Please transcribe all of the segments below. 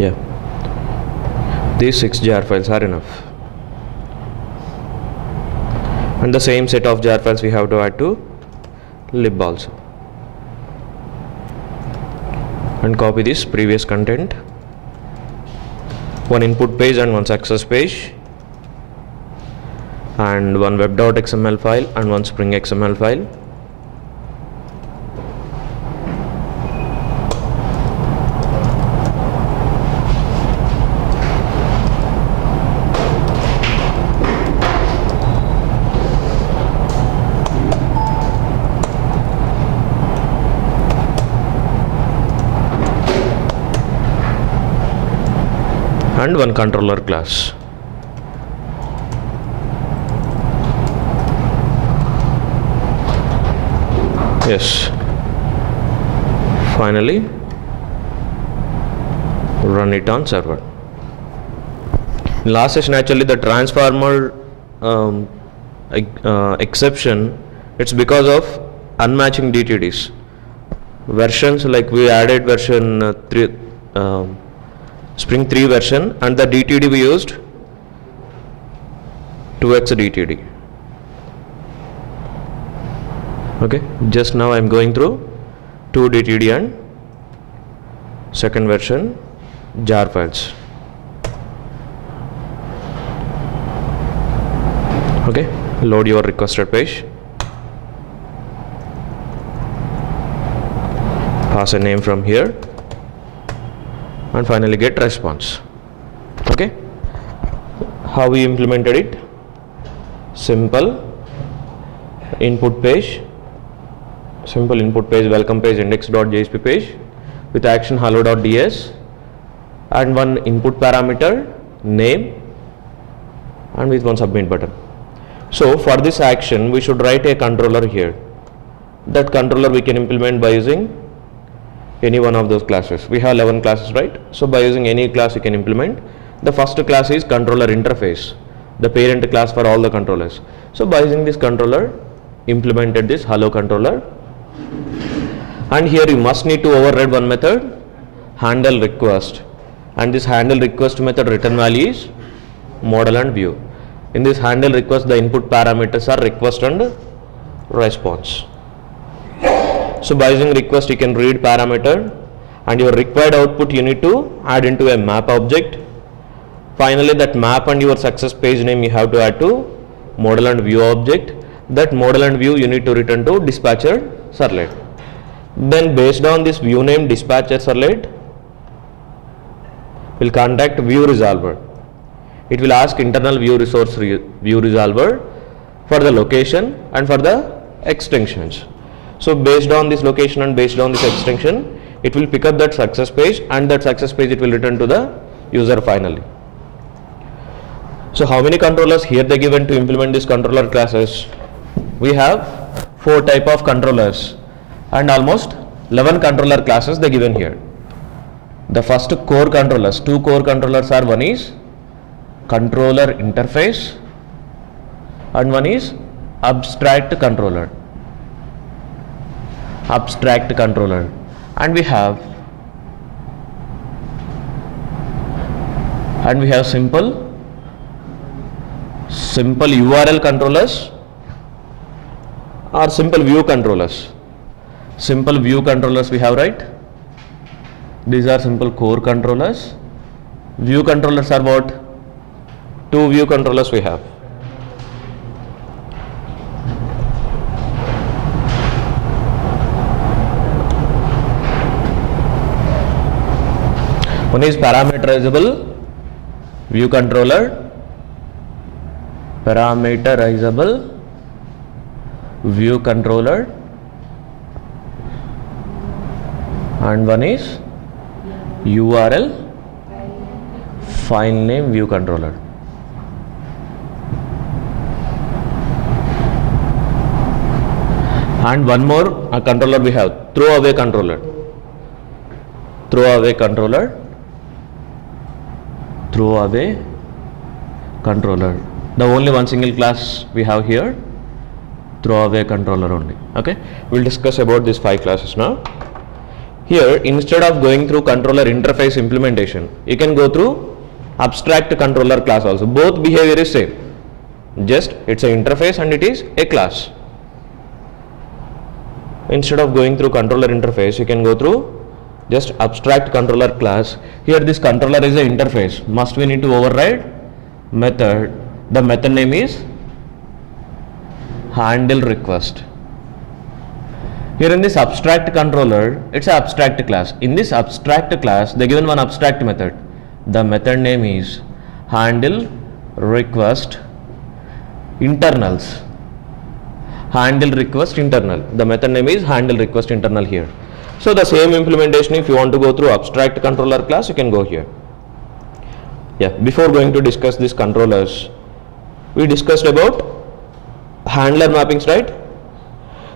Yeah, these 6 jar files are enough, and the same set of jar files we have to add to lib also, and copy this previous content, one input page and one success page, and one web.xml file and one Spring XML file. And one controller class. Yes. Finally, run it on server. In last session, actually, the transformer exception, it's because of unmatching DTDs. Versions, like we added version 3. Spring 3 version, and the DTD we used 2x DTD. Okay, just now I am going through 2 DTD and second version jar files. Okay, load your requested page, pass a name from here, and finally get response. Okay, how we implemented it? Simple input page, welcome page, index.jsp page with action hello.ds, and one input parameter name, and with one submit button. So for this action we should write a controller here. That controller we can implement by using any one of those classes. We have 11 classes, right? So by using any class you can implement. The first class is controller interface, the parent class for all the controllers. So by using this controller, implemented this hello controller, and here you must need to override one method, handle request, and this handle request method return value is model and view. In this handle request, the input parameters are request and response. So by using request you can read parameter, and your required output you need to add into a map object. Finally that map and your success page name you have to add to model and view object. That model and view you need to return to dispatcher servlet. Then based on this view name dispatcher servlet, will contact view resolver. It will ask internal view resource view resolver for the location and for the extensions. So based on this location and based on this extension, it will pick up that success page, and that success page it will return to the user finally. So how many controllers here they given to implement this controller classes? We have 4 type of controllers and almost 11 controller classes they given here. The first core controllers, 2 core controllers are, one is controller interface and one is abstract controller. And we have simple URL controllers or simple view controllers. Simple view controllers we have, right? These are simple core controllers. View controllers are what? 2 view controllers we have. One is parameterizable view controller, and one is URL file name view controller. And one more controller we have, throwaway controller. The only one single class we have here, throwaway controller only. Okay, we'll discuss about these 5 classes now. here instead of going through controller interface implementation, you can go through abstract controller class also. Both behavior is same, just it's an interface and it is a class. Instead of going through controller interface, you can go through just abstract controller class. Here this controller is an interface. Must we need to override method. The method name is handle request. Here in this abstract controller, it's an abstract class. In this abstract class, they given one abstract method. The method name is handle request internals. Handle request internal. The method name is handle request internal here. So the same implementation, if you want to go through abstract controller class, you can go here. Yeah, before going to discuss these controllers, we discussed about handler mappings, right?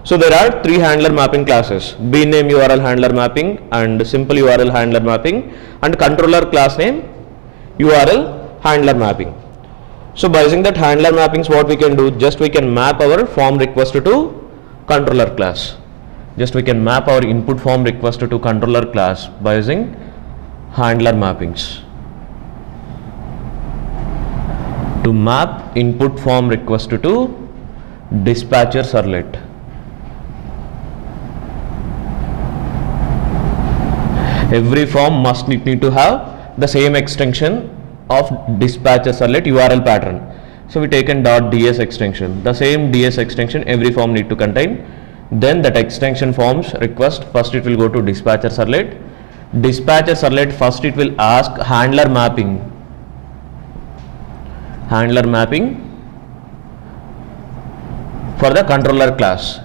So there are three handler mapping classes: bname URL handler mapping and simple URL handler mapping and controller class name URL handler mapping. So by using that handler mappings, what we can do, just we can map our form request to controller class. Just we can map our input form request to controller class by using handler mappings. To map input form request to dispatcher servlet. Every form must need to have the same extension of dispatcher servlet URL pattern. So we taken .ds extension. The same ds extension every form need to contain. Then that extension forms request, first it will go to dispatcher servlet. Dispatcher servlet, first it will ask handler mapping. Handler mapping for the controller class.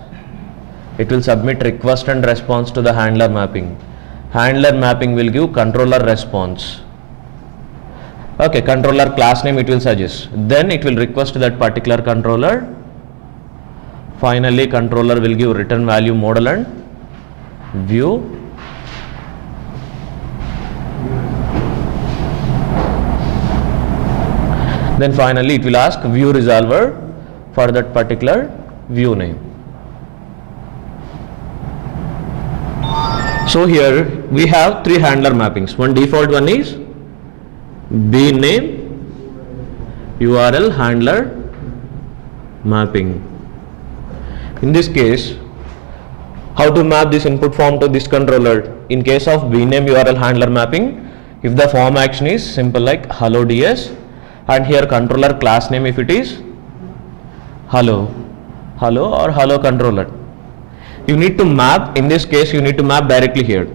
It will submit request and response to the handler mapping. Handler mapping will give controller response. Okay, controller class name it will suggest. Then it will request that particular controller. Finally, controller will give return value model and view. Then finally it will ask view resolver for that particular view name. So here we have three handler mappings. One default one is bname URL handler mapping. In this case, how to map this input form to this controller? In case of bname URL handler mapping, if the form action is simple like hello ds, and here controller class name if it is hello or hello controller, you need to map, in this case you need to map directly here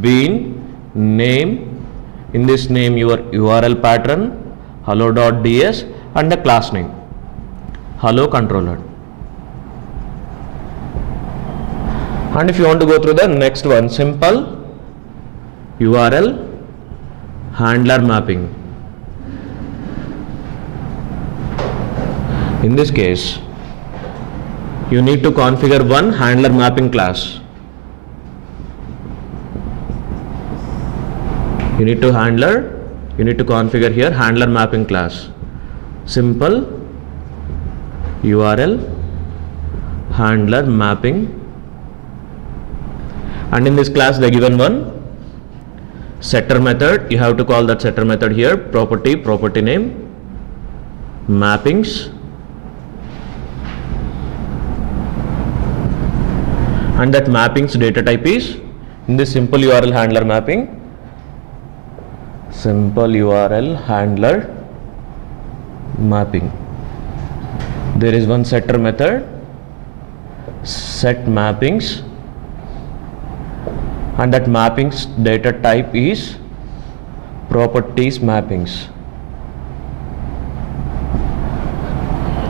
bean name, in this name your URL pattern hello.ds and the class name hello controller. And if you want to go through the next one, simple URL handler mapping. In this case, you need to configure one handler mapping class. You need to configure here handler mapping class. Simple URL handler mapping. And in this class they given one setter method. You have to call that setter method here property name mappings, and that mappings data type is, in this simple URL handler mapping, simple URL handler mapping, there is one setter method set mappings, and that mappings data type is properties mappings.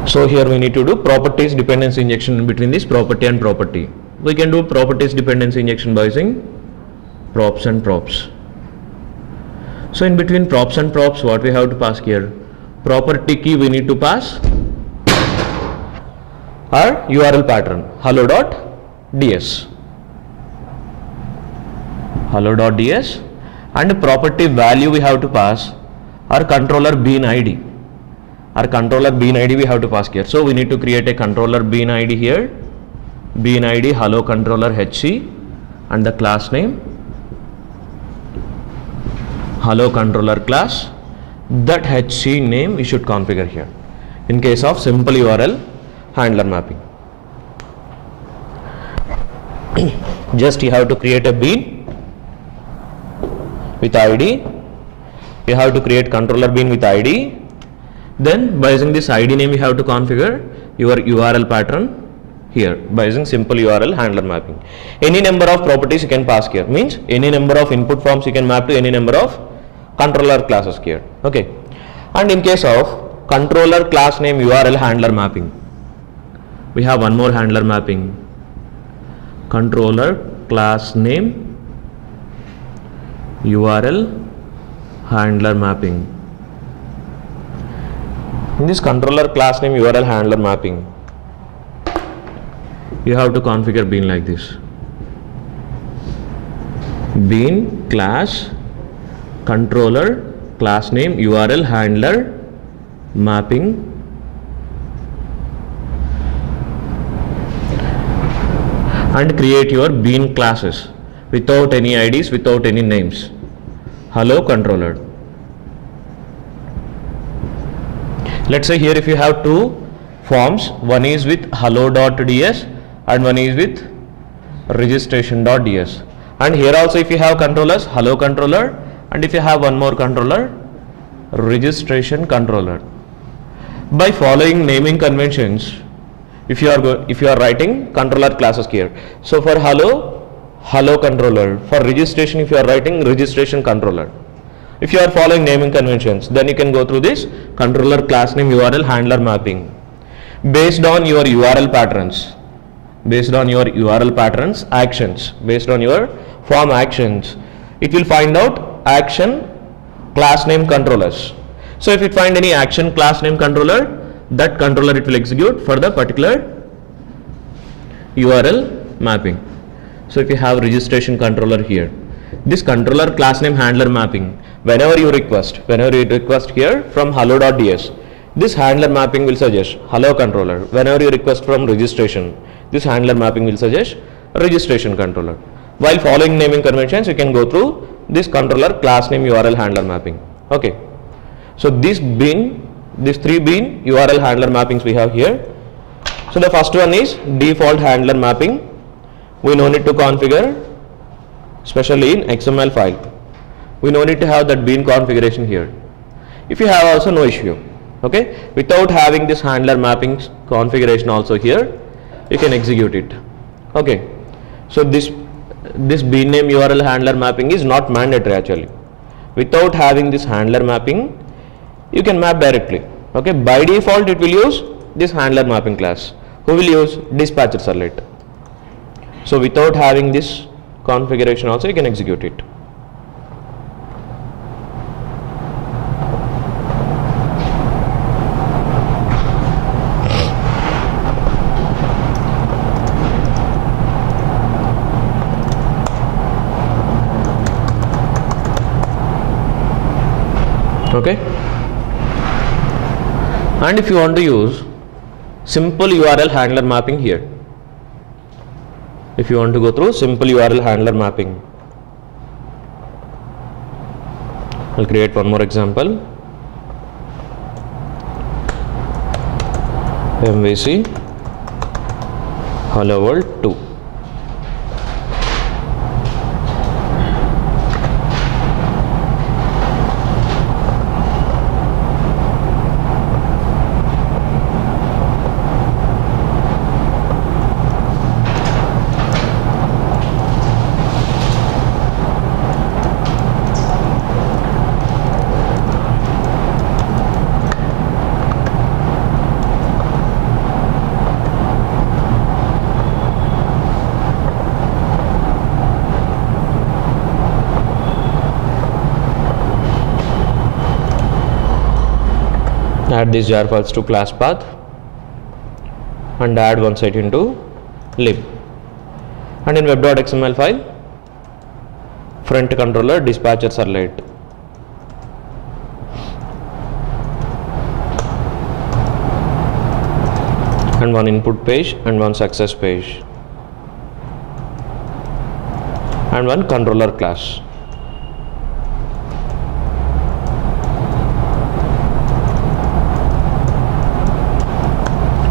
So here we need to do properties dependency injection in between this property and property. We can do properties dependency injection by using props and props. So in between props and props, what we have to pass here? Property key we need to pass our URL pattern hello.ds. Hello.ds, and property value we have to pass our controller bean ID. Our controller bean ID we have to pass here. So we need to create a controller bean ID here. Bean ID hello controller HC and the class name hello controller class. That HC name we should configure here in case of simple URL handler mapping. Just you have to create a bean with ID. You have to create controller bean with ID. Then by using this ID name you have to configure your URL pattern here by using simple URL handler mapping. Any number of properties you can pass here, means any number of input forms you can map to any number of controller classes here. Okay. And in case of controller class name URL handler mapping, we have one more handler mapping, controller class name URL handler mapping. In this controller class name URL handler mapping, you have to configure bean like this: bean class controller class name URL handler mapping and create your bean classes without any IDs, without any names. Hello controller. Let's say here if you have two forms, one is with hello.ds and one is with registration.ds, and here also if you have controllers, hello controller, and if you have one more controller, registration controller. By following naming conventions, if you are writing controller classes here, so for hello controller, for registration if you are writing registration controller. If you are following naming conventions, then you can go through this controller class name URL handler mapping based on your URL patterns, actions, based on your form actions. It will find out action class name controllers. So if it find any action class name controller, that controller it will execute for the particular URL mapping. So if you have registration controller here, this controller class name handler mapping, whenever you request here from hello.ds, this handler mapping will suggest hello controller. Whenever you request from registration, this handler mapping will suggest registration controller. While following naming conventions, you can go through this controller class name URL handler mapping. Okay. So these three bean URL handler mappings we have here. So the first one is default handler mapping. We no need to configure, especially in XML file. We no need to have that bean configuration here. If you have also, no issue. Okay. Without having this handler mappings configuration also here, you can execute it. Okay. So this bean name URL handler mapping is not mandatory actually. Without having this handler mapping, you can map directly. Okay. By default it will use this handler mapping class, who will use dispatcher servlet. So without having this configuration also you can execute it. Okay. And if you want to use simple URL handler mapping here, if you want to go through simple URL handler mapping, I'll create one more example. MVC hello world 2. Add these jar files to class path and add one site into lib, and in web.xml file front controller dispatcher servlet, and one input page and one success page and one controller class.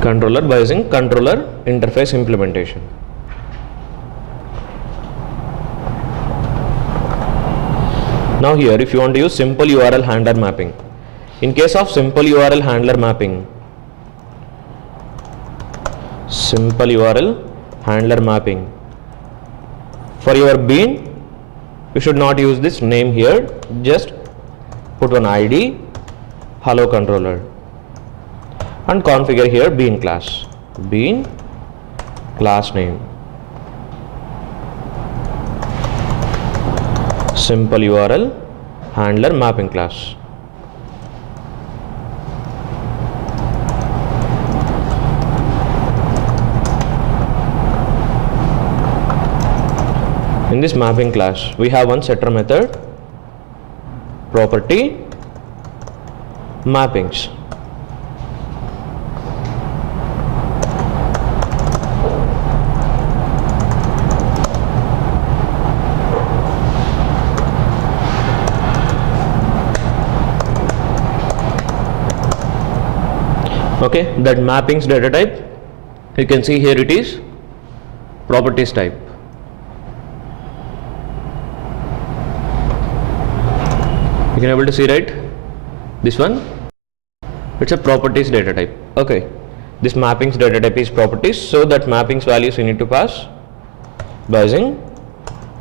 controller by using controller interface implementation. Now here, if you want to use simple URL handler mapping, in case of simple URL handler mapping, for your bean, you should not use this name here, just put one ID, hello controller, and configure here bean class name, simple URL handler mapping class. In this mapping class, we have one setter method, property mappings. Okay, that mappings data type, you can see here it is properties type. You can able to see, right? This one, it's a properties data type. Okay, this mappings data type is properties, so that mappings values you need to pass by using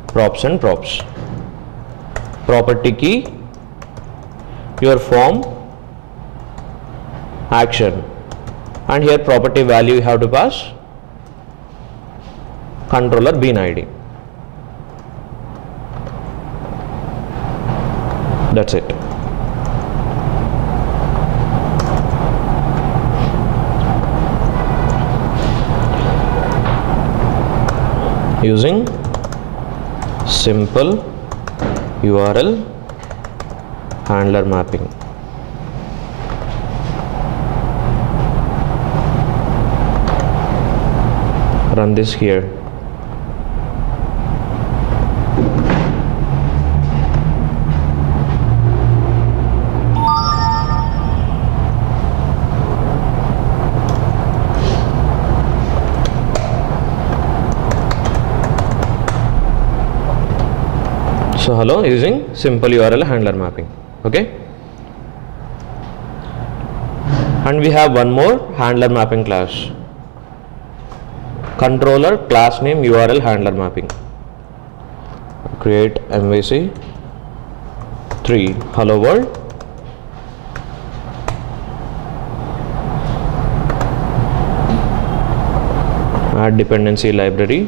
props and props. Property key, your form, action, and here property value you have to pass controller bean ID. That's it. Using simple URL handler mapping. Run this here. So hello, using simple URL handler mapping. Okay, and we have one more handler mapping class, controller class name URL handler mapping. Create MVC 3 hello world, add dependency library,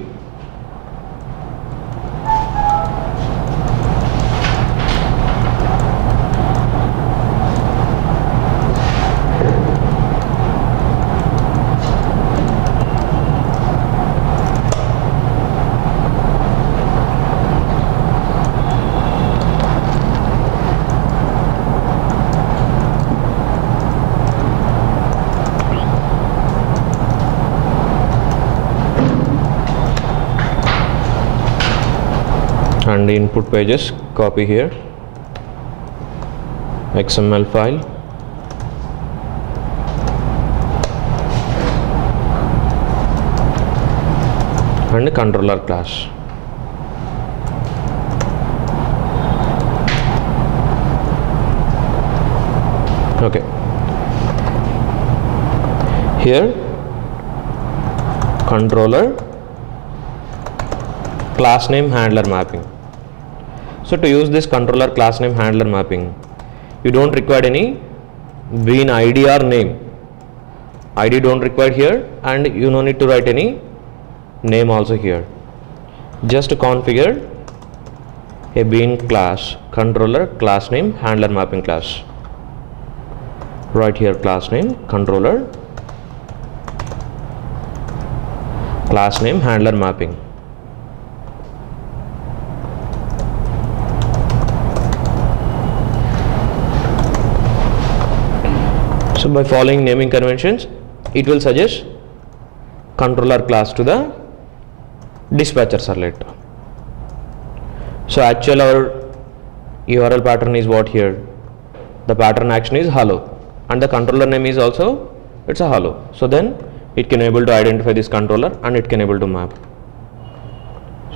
and the input pages, copy here, XML file, and the controller class. Okay, here controller class name handler mapping. So to use this controller class name handler mapping, you don't require any bean ID or name. ID don't require here, and you no need to write any name also here. Just configure a bean class, controller class name handler mapping class. Write here class name controller class name handler mapping. So by following naming conventions, it will suggest controller class to the dispatcher servlet. So actual our URL pattern is what here? The pattern action is hello, and the controller name is also it's a hollow. So then it can able to identify this controller and it can able to map.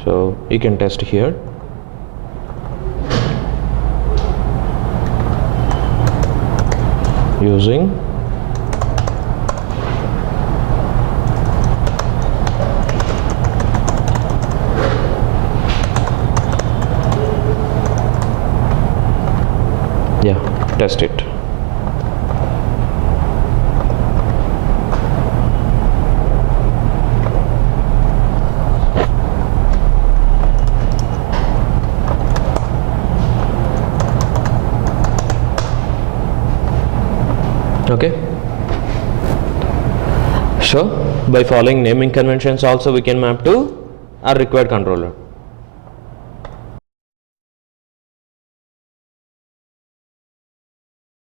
So you can test here. Using test it. Okay, so by following naming conventions also we can map to our required controller.